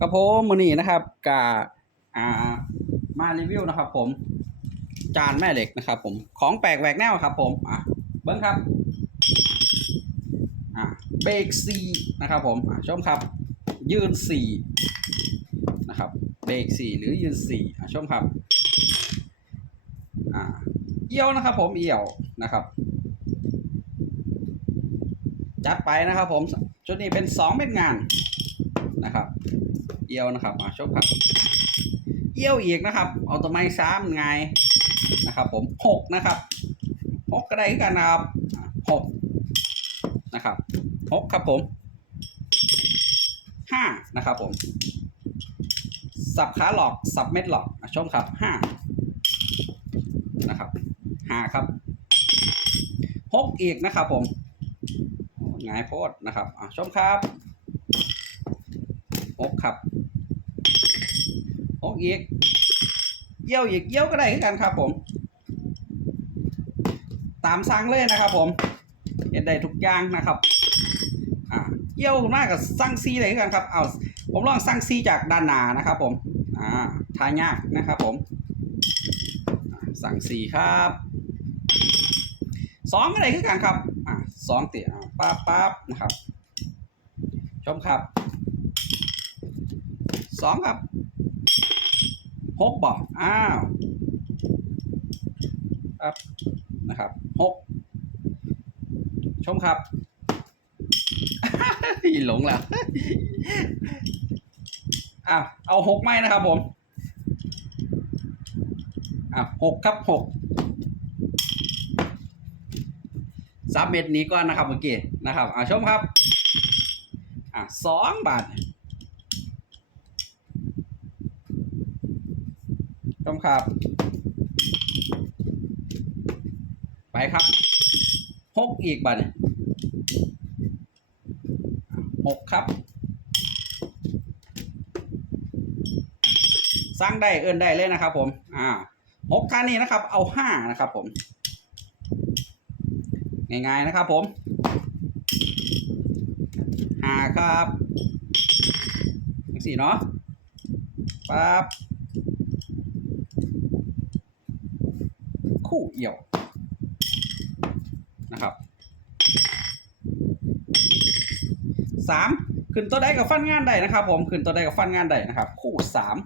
กับผมมือนี้นะครับกาอ่ามารีวิวนะครับ ผม จานแม่เหล็กนะครับ ผมของแปลกแหวกแนวครับ ผมอะเบิ้งครับอ่าเบรกซีนะครับ ผมอะชมครับ ยืนสี่นะครับเบรกสี่หรือยืนสี่อะชมครับอ่าเอี่ยวนะครับ ผมเอี่ยวนะครับจัดไปนะครับ ผมชุดนี้เป็นสองเม็ดงาน นะครับเอี่ยวนะครับอะชมครับเอี่ยวอีกนะครับเอาตัวไม้ซ้ำไงนะครับผมหกนะครับหกก็ได้กันนะครับหกนะครับหกครับผมห้านะครับผมสับขาหลอกสับเม็ดหลอกชมครับห้านะครับห้าครับหกอีกนะครับผมโอ้หงายโพดนะครับชมครับ หกครับหกอีกเยี่ยวอีกเยี่ยวก็ได้คือกันครับผม ตามสั่งเลยนะครับ ผมเห็นได้ทุกอย่างนะครับอ่าเยี่ยวมากกับสั่งซีได้คือกันครับเอาผมลองสั่งซีจากด้านหน้านะครับ ผมอ่าทายากนะครับผมสั่งซีครับสองก็ได้คือกันครับอ่าสองเตี๋ยปั๊บปั๊บนะครับ ชมครับ สองครับหกบอกอ้าวครับนะครับหกชมครับหลงแล้วอ้าวเอาหกไม้นะครับผมอะหกครับหกสามเม็ดนี้ก่อนนะครับเมื่อกี้นะครับอะชมครับอะสองบาท ชมครับ ไปครับหกอีกบัตรหกครับ สร้างได้เอินได้เลยนะครับ ผมอ่าหกท่านนี้นะครับ เอาห้านะครับ ผม ง่ายๆนะครับ ผมห้าครับสี่เนาะปั๊บ คู่เอี่ยวนะครับสามขึ้นตัวใดกับฟันงานใดนะครับ ผมขึ้นตัวใดกับฟันงานใดนะครับ คู่สาม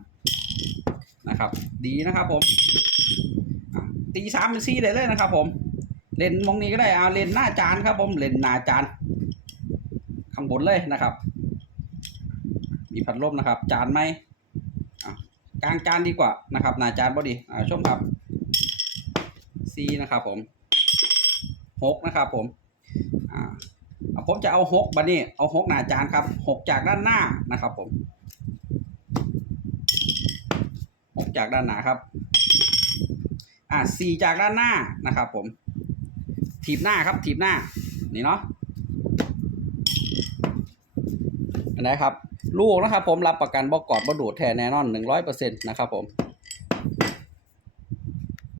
นะครับ ดีนะครับ ผมตีสามเป็นสี่ได้เลยนะครับ ผมเลนมองนี้ก็ได้เอาเลนหน้าจานครับ ผมเลนหน้าจานข้างบนเลยนะครับ มีพัดลมนะครับ จานไหมกลางจานดีกว่านะครับหน้าจานบอดีอ่าชมครับีนะครับผมหกนะครับผมอ่าเอาผมจะเอาหกบันนี้เอาหกหน้าจานครับหกจากด้านหน้านะครับผมหกจากด้านหน้าครับอ่าสี่จากด้านหน้านะครับผมถีบหน้าครับถีบหน้านี่เนาะอันไหนครับ ลูกนะครับผมรับประกันบอกกอดบ่ดูดแท้แน่นอนหนึ่งร้อยเปอร์เซ็นต์นะครับผม